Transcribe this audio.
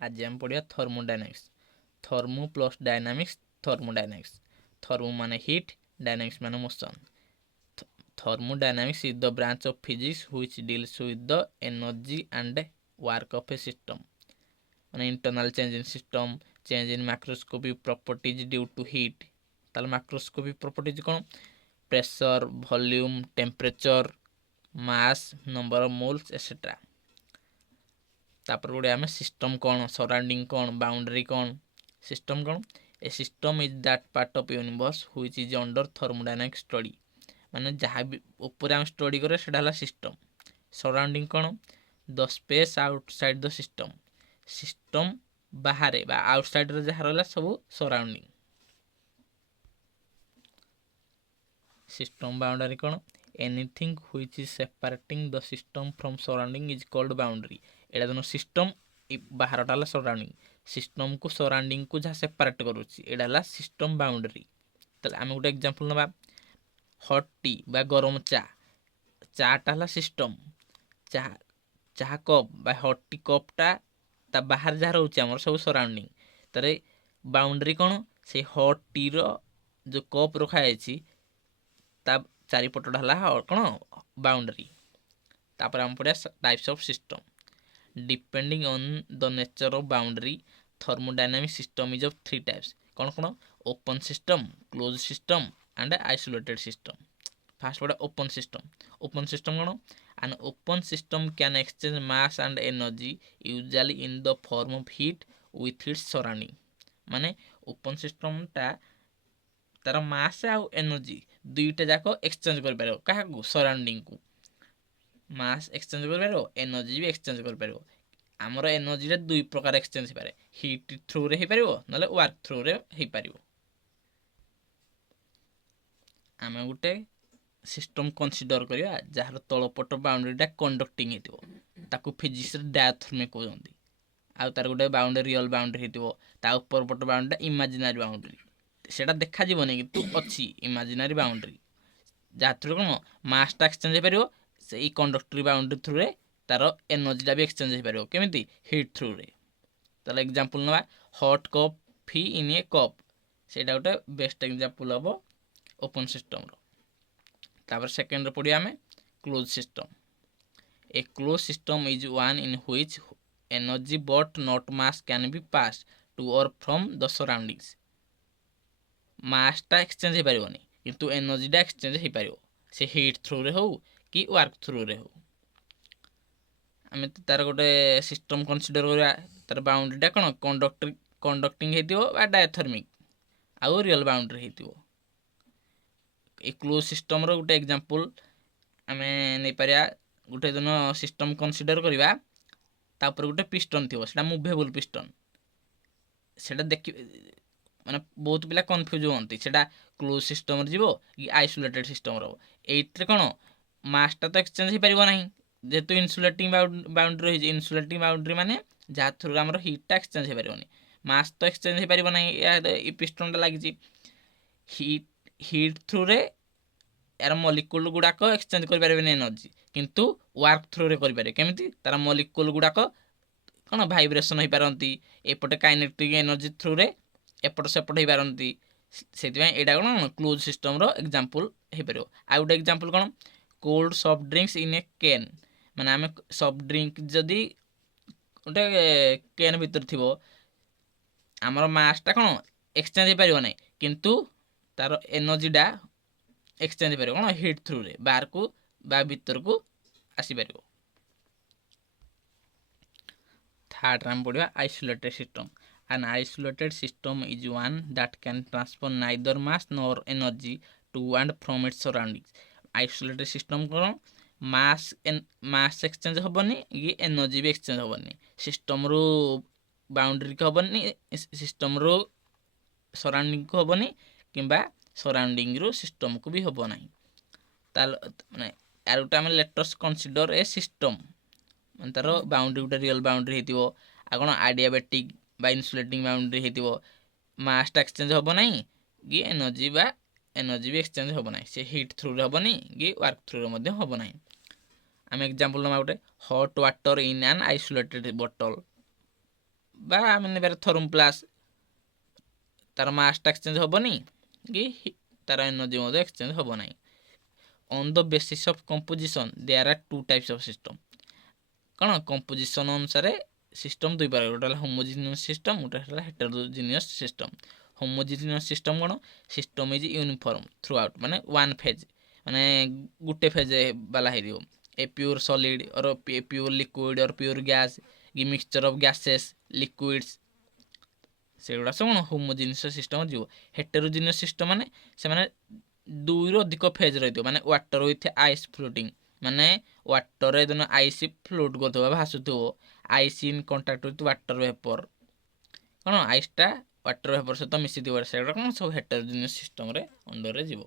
आज हम पढ़िया thermodynamics. Thermo plus dynamics thermodynamics. Thermo माने हीट, डायनामिक्स माने motion. Thermodynamics is the branch of physics which deals with the energy and work of a system. An internal change in system, change in macroscopic properties due to heat. ताल macroscopic properties कौन? Pressure, volume, temperature, mass, number of moles, etc. तापर गुड़े आमे system कौन, surrounding कौन, boundary कौन। System कौन? A system is that part of universe which is under thermodynamic study. माने जहाँ भी ऊपर आम स्टडी करे सेटा हला सिस्टम। सराउंडिंग कौन? The space outside the system. System बाहर बा आउटसाइड रे जहाँ रहला सब सराउंडिंग। सिस्टम बाउंड्री कौन? Anything which is separating the system from surrounding is called boundary. एटा दोनो सिस्टम बाहर टाला सराउंडिंग। सिस्टम को सराउंडिंग को जहाँ सेपरेट करूची एटा हला सिस्टम बाउंड्री। तले आमे गोटे एग्जांपल नबा। हट टी बा गरम चा। चाटा हला सिस्टम। चाहा कप बा हट टी कपटा ता बाहर जहाँ रोचे हमर सब सराउंडिंग। तरे बाउंड्री कौन? से हट टी रो जो कप रखा है ता चारिपटटा हला कौन? बाउंड्री। तापर हम पढ़िया types of system. Depending on the nature of boundary, thermodynamic system is of 3 types. कौन कौन? Open system, close system and isolated system. First पढ़ा ओपन सिस्टम। ओपन सिस्टम कौन? An open system can exchange mass and energy usually in the form of heat with its surrounding. माने open system टा तार मास आ energy दुईटा जाक exchange कर पारो। काहाकू? Surrounding को। मास exchange कर पारो, एनर्जी भी एक्सचेंज कर पारो। आमर एनर्जी रे दुई प्रकार एक्सचेंज हो पारे। हीट थ्रू रे हो पारिबो नले वर्क थ्रू रे हो पारिबो। आमे गुटे सिस्टम कंसीडर करिया जहार तळपट बाउंड्रीटा कंडक्टिंग हेतिबो ताकू फिजिक्स रे डायथर्मिक कहउंती। आ तार गुटे बाउंड्री रियल बाउंड्री हेतिबो, ता ऊपर पट बाउंड्रीटा इमेजिनरी बाउंड्री। सेटा देखा जीवनी किंतु अछि इमेजिनरी बाउंड्री। जा थ्रू कोन मासटा एक्सचेंज हो पारिबो, से कंडक्टरी बाउंड्री थ्रू रे तार एनर्जीटा भी एक्सचेंज हो पारिबो। केमिति? हीट थ्रू रे। ताले एग्जांपल नवा hot coffee in a cup. सेटा गोटे बेस्ट एग्जांपल हबो ओपन सिस्टम रो। तापर सेकंड रे पढ़िया हमें close system. A close system is one in which energy but not mass can be pass to or from the surroundings. मासटा exchange हो पारिबोनी किंतु एनर्जीटा एक्सचेंज हो पारिबो, से हीट थ्रू रे हो कि वर्क थ्रू रे हो। आमे तार गोटे सिस्टम कंसीडर करिया तार बाउंड्रीटा कोन? कंडक्टिंग हेतिबो बा डायथर्मिक आउ रियल बाउंड्री हेतिबो। ए क्लोज सिस्टम रो गोटे एग्जांपल आमे नै परिया। गोटे दिन सिस्टम कंसीडर करिवा ता ऊपर गोटे पिस्टन थिबो, सेटा मूवेबल पिस्टन। सेटा देखि माने बहुत पिला कंफ्यूज होंती सेटा क्लोज सिस्टम रे जीवो कि आइसोलेटेड सिस्टम रो। एइट्रे कोन? मासटा तो एक्सचेंज हो पारिबो नाही जेतु इन्सुलेटिंग बाउंड्री रही। इन्सुलेटिंग बाउंड्री माने जहाँ थ्रू हमर हीटटा एक्सचेंज हो पारिबोनी, मास तो एक्सचेंज हो पारिबो नाही। ए पिस्टनटा लागिची हीट थ्रू रे यार मॉलिक्यूल गुड़ाक एक्सचेंज कर पारे एनर्जी, किंतु वर्क थ्रू रे कर पारे। केमिति? तार मॉलिक्यूल गुड़ाक कौन भाइब्रेशन हो पारती, एपटे काइनेटिक एनर्जी थ्रू रे एपट सेपट हो पारती। से कौन? क्लोज सिस्टम रो एग्जांपल हो पार। आ गोटे एग्जांपल कौन? Cold soft drinks in A can. माने आमे सॉफ्ट ड्रिंक जदि गोटे कैन भीतर थिबो, आमर मासटा कौन? एक्सचेंज हो पारिबो नाही किंतु तार एनर्जीटा एक्सचेंज हो कौन? हीट थ्रू रे बाहर को बा भीतर को आसी पारिबो। थर्ड राम पढ़िया isolated system. An isolated system is one that can transfer neither mass nor energy to and from its surroundings. Isolated system कौन? मास एक्सचेंज होबनी कि एनर्जी भी एक्सचेंज होबनी। सिस्टम रो बाउंड्री को होबनी, सिस्टम रो सराउंडिंग को होबनी किंबा सराउंडिंग रो सिस्टम को भी होबो नाही। ताल माने यार गोटे आमे लेटस कंसीडर ए सिस्टम। माने तार बाउंड्री गोटे रियल बाउंड्री हेतिबो, आ कोन आडियाबेटिक बा इन्सुलेटिंग बाउंड्री हेतिबो। मासटा एक्सचेंज होबो नाही कि एनर्जी भी एक्सचेंज होबो नाही, से हीट थ्रू रे होबो नाही कि वर्क थ्रू रे मध्ये होबो नाही। आमे एग्जांपल नमा गोटे hot water in an isolated bottle বা ଆମେ ନେବାରେ ଥର୍ମୋ ପ୍ଲାସ୍, ତାର ମାସଟା ଏକ୍ସଚେଞ୍ଜ ହେବନି କି ତାର ଏନର୍ଜି ମଧ୍ୟ ଏକ୍ସଚେଞ୍ଜ ହେବ ନାହିଁ। On the basis of composition there are two types of system. କ'ଣ କମ୍ପୋଜିସନ୍ ଅନୁସାରେ ସିଷ୍ଟମ୍ ଦୁଇ ପ୍ରକାର, ଗୋଟେ ହେଲା ହୋମୋଜିନିୟସ୍ ସିଷ୍ଟମ୍, ଗୋଟେ ହେଲା ହେଟେରୋଜିନିୟସ୍ ସିଷ୍ଟମ୍। ହୋମୋଜିନିୟସ୍ ସିଷ୍ଟମ୍ କ'ଣ? System is uniform throughout, ମାନେ ୱାନ୍ ଫେଜ୍, ମାନେ ଗୋଟେ ଫେଜ୍ ବାଲା ହେଇଥିବ। A pure solid or a pure liquid or pure gas କି ମିକ୍ସଚର୍ ଅଫ୍ ଗ୍ୟାସେସ୍ ଲିକ୍ୱିଡ୍ସ, ସେଗୁଡ଼ା ସବୁ କ'ଣ ହୋମୋଜିନିୟସ୍ ସିଷ୍ଟମ୍ ଯିବ। ହେଟେରୋଜିନିୟସ୍ ସିଷ୍ଟମ୍ ମାନେ ସେମାନେ ଦୁଇରୁ ଅଧିକ ଫେଜ୍ ରହିଥିବ, ମାନେ ୱାଟର୍ ୱିଥ୍ ଆଇସ୍ ଫ୍ଲୋଟିଂ, ମାନେ ୱାଟର୍ରେ ଯେନ୍ ଆଇସ୍ ଫ୍ଲୋଟ୍ କରୁଥିବ ଭାସୁଥିବ, ice in contact with water vapour, କ'ଣ ଆଇସ୍ଟା ୱାଟର୍ ଭେପର୍ ସହିତ ମିଶିଥିବ, ସେଗୁଡ଼ା କ'ଣ ସବୁ ହେଟେରୋଜିନିୟସ୍ ସିଷ୍ଟମ୍ରେ ଅଣ୍ଡର୍ରେ ଯିବ।